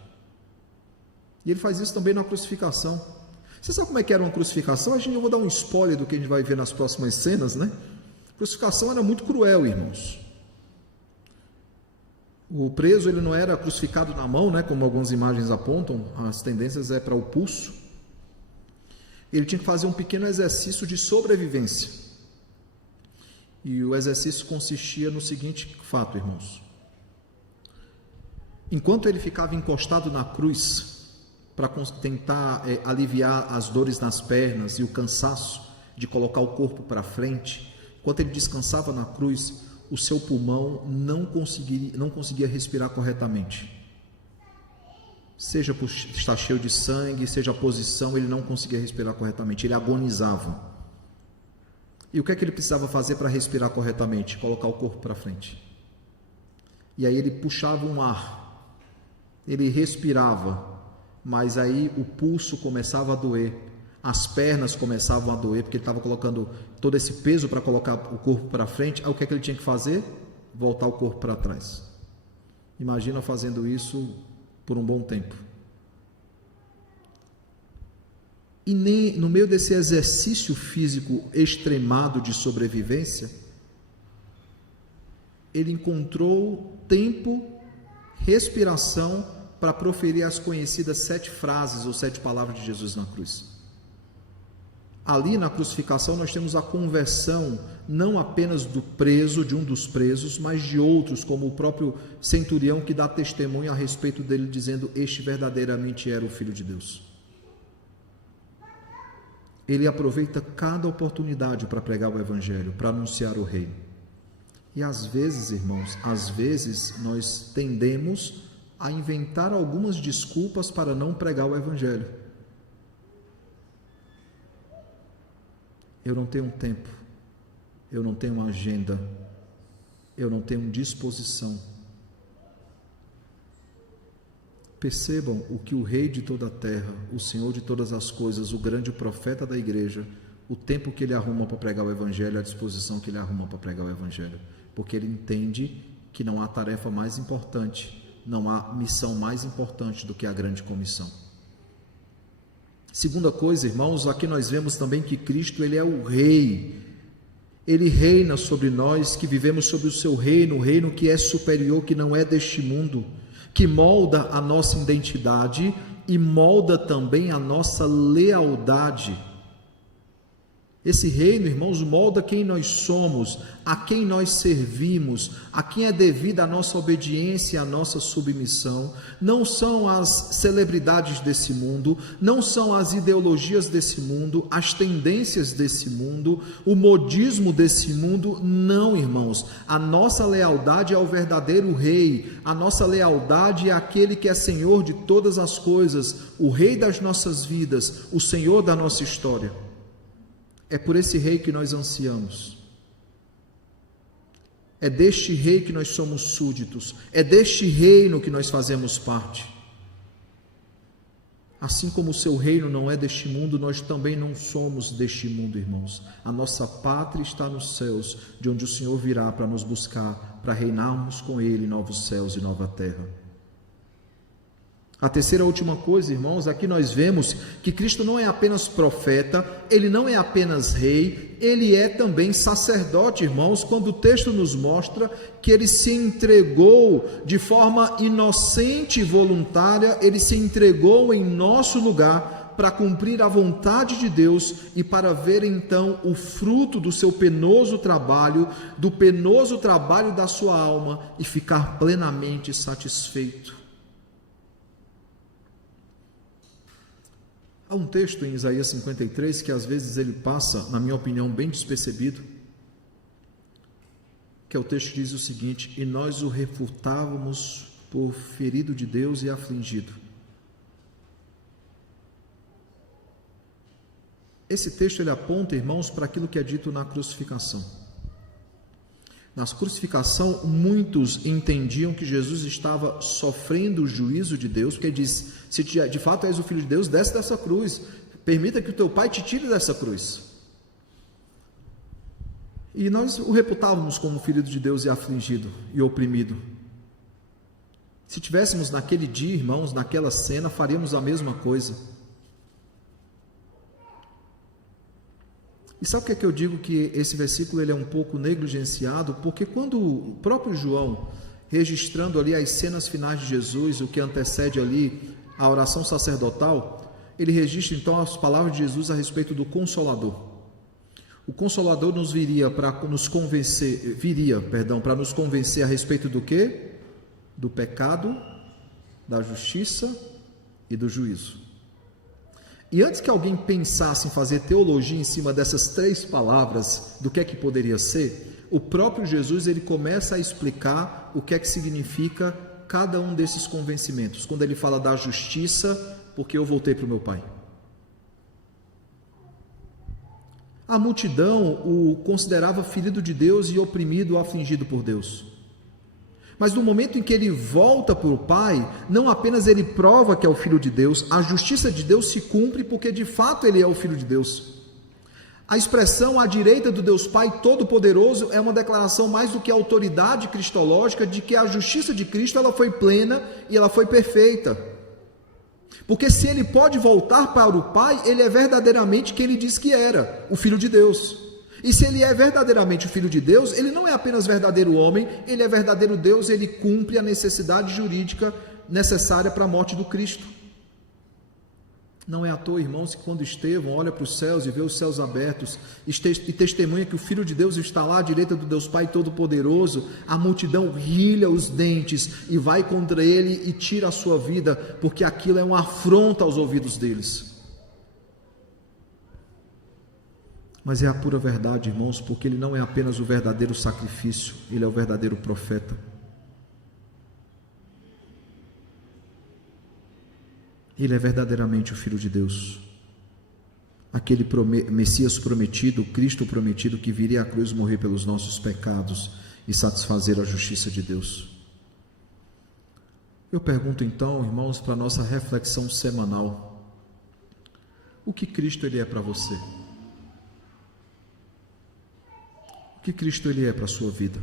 E ele faz isso também na crucificação. Você sabe como é que era uma crucificação? Eu vou dar um spoiler do que a gente vai ver nas próximas cenas, A crucificação era muito cruel, irmãos. O preso ele não era crucificado na mão, como algumas imagens apontam, as tendências é para o pulso. Ele tinha que fazer um pequeno exercício de sobrevivência. E o exercício consistia no seguinte fato, irmãos. Enquanto ele ficava encostado na cruz, para tentar aliviar as dores nas pernas e o cansaço de colocar o corpo para frente, enquanto ele descansava na cruz, o seu pulmão não conseguia respirar corretamente. Seja por estar cheio de sangue, seja a posição, ele não conseguia respirar corretamente, ele agonizava. E o que é que ele precisava fazer para respirar corretamente? Colocar o corpo para frente. E aí ele puxava um ar, ele respirava, mas aí o pulso começava a doer, as pernas começavam a doer, porque ele estava colocando todo esse peso para colocar o corpo para frente. Aí o que é que ele tinha que fazer? Voltar o corpo para trás. Imagina fazendo isso por um bom tempo. E nem no meio desse exercício físico extremado de sobrevivência, ele encontrou tempo, respiração para proferir as conhecidas 7 frases ou 7 palavras de Jesus na cruz. Ali na crucificação nós temos a conversão não apenas do preso, de um dos presos, mas de outros, como o próprio centurião que dá testemunho a respeito dele, dizendo: este verdadeiramente era o Filho de Deus. ele aproveita cada oportunidade para pregar o evangelho, para anunciar o reino. E às vezes, irmãos, nós tendemos a inventar algumas desculpas para não pregar o evangelho. Eu não tenho tempo, eu não tenho agenda, eu não tenho disposição. Percebam o que o Rei de toda a terra, o Senhor de todas as coisas, o grande profeta da igreja, o tempo que ele arruma para pregar o evangelho, a disposição que ele arruma para pregar o evangelho, porque ele entende que não há tarefa mais importante, não há missão mais importante do que a grande comissão. Segunda coisa, irmãos, aqui nós vemos também que Cristo, ele é o Rei. Ele reina sobre nós, que vivemos sobre o seu reino, o reino que é superior, que não é deste mundo, que molda a nossa identidade e molda também a nossa lealdade. Esse reino, irmãos, molda quem nós somos, a quem nós servimos, a quem é devida a nossa obediência, a nossa submissão. Não são as celebridades desse mundo, não são as ideologias desse mundo, as tendências desse mundo, o modismo desse mundo. Não, irmãos. A nossa lealdade é ao verdadeiro Rei, a nossa lealdade é àquele que é Senhor de todas as coisas, o Rei das nossas vidas, o Senhor da nossa história. É por esse Rei que nós ansiamos. É deste Rei que nós somos súditos. É deste reino que nós fazemos parte. Assim como o seu reino não é deste mundo, nós também não somos deste mundo, irmãos. A nossa pátria está nos céus, de onde o Senhor virá para nos buscar, para reinarmos com Ele em novos céus e nova terra. A terceira e última coisa, irmãos, aqui nós vemos que Cristo não é apenas profeta, Ele não é apenas Rei, Ele é também sacerdote, irmãos, quando o texto nos mostra que Ele se entregou de forma inocente e voluntária, Ele se entregou em nosso lugar para cumprir a vontade de Deus e para ver então o fruto do seu penoso trabalho, do penoso trabalho da sua alma e ficar plenamente satisfeito. Há um texto em Isaías 53 que às vezes ele passa, na minha opinião, bem despercebido, que é o texto que diz o seguinte: e nós o reputávamos por ferido de Deus e afligido. Esse texto ele aponta, irmãos, para aquilo que é dito na crucificação. Na crucificação, muitos entendiam que Jesus estava sofrendo o juízo de Deus, porque diz: se de fato és o Filho de Deus, desce dessa cruz, permita que o teu Pai te tire dessa cruz. E nós o reputávamos como ferido de Deus e afligido e oprimido. Se tivéssemos naquele dia, irmãos, naquela cena, faríamos a mesma coisa. E sabe o que eu digo que esse versículo ele é um pouco negligenciado? Porque quando o próprio João, registrando ali as cenas finais de Jesus, o que antecede ali a oração sacerdotal, ele registra então as palavras de Jesus a respeito do Consolador. O Consolador nos viria para nos convencer, para nos convencer a respeito do quê? Do pecado, da justiça e do juízo. E antes que alguém pensasse em fazer teologia em cima dessas três palavras, do que é que poderia ser, o próprio Jesus ele começa a explicar o que é que significa cada um desses convencimentos. Quando ele fala da justiça, porque eu voltei para o meu Pai. A multidão o considerava ferido de Deus e oprimido, afligido por Deus. Mas no momento em que ele volta para o Pai, não apenas ele prova que é o Filho de Deus, a justiça de Deus se cumpre porque de fato ele é o Filho de Deus. A expressão à direita do Deus Pai Todo-Poderoso é uma declaração mais do que autoridade cristológica de que a justiça de Cristo ela foi plena e ela foi perfeita. Porque se ele pode voltar para o Pai, ele é verdadeiramente quem ele diz que era, o Filho de Deus. E se ele é verdadeiramente o Filho de Deus, ele não é apenas verdadeiro homem, ele é verdadeiro Deus, ele cumpre a necessidade jurídica necessária para a morte do Cristo. Não é à toa, irmãos, que quando Estevão olha para os céus e vê os céus abertos e testemunha que o Filho de Deus está lá à direita do Deus Pai Todo-Poderoso, a multidão rilha os dentes e vai contra ele e tira a sua vida, porque aquilo é uma afronta aos ouvidos deles. Mas é a pura verdade, irmãos, porque ele não é apenas o verdadeiro sacrifício, ele é o verdadeiro profeta. Ele é verdadeiramente o Filho de Deus. Aquele Messias prometido, Cristo prometido, que viria à cruz morrer pelos nossos pecados e satisfazer a justiça de Deus. Eu pergunto então, irmãos, para a nossa reflexão semanal, o que Cristo ele é para você? O que Cristo ele é para a sua vida?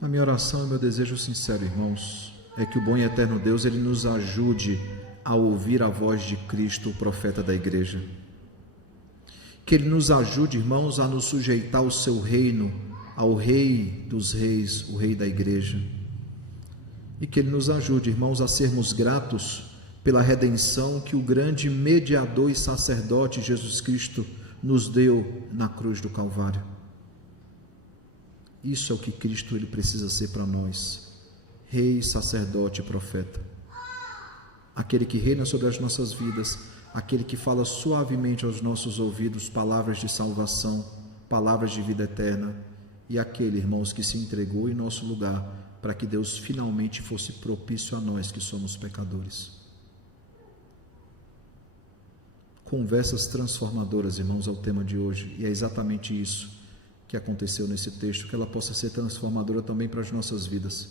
A minha oração e meu desejo sincero, irmãos, é que o bom e eterno Deus ele nos ajude a ouvir a voz de Cristo, o profeta da igreja. Que ele nos ajude, irmãos, a nos sujeitar ao seu reino, ao Rei dos Reis, o Rei da igreja. E que ele nos ajude, irmãos, a sermos gratos pela redenção que o grande mediador e sacerdote Jesus Cristo nos deu na cruz do Calvário. Isso é o que Cristo ele precisa ser para nós, Rei, sacerdote e profeta. Aquele que reina sobre as nossas vidas, aquele que fala suavemente aos nossos ouvidos palavras de salvação, palavras de vida eterna, e aquele, irmãos, que se entregou em nosso lugar para que Deus finalmente fosse propício a nós que somos pecadores. Conversas transformadoras, irmãos, é o tema de hoje, e é exatamente isso que aconteceu nesse texto, que ela possa ser transformadora também para as nossas vidas.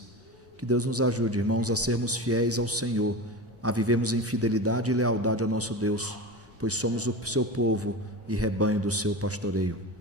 Que Deus nos ajude, irmãos, a sermos fiéis ao Senhor, a vivermos em fidelidade e lealdade ao nosso Deus, pois somos o seu povo e rebanho do seu pastoreio.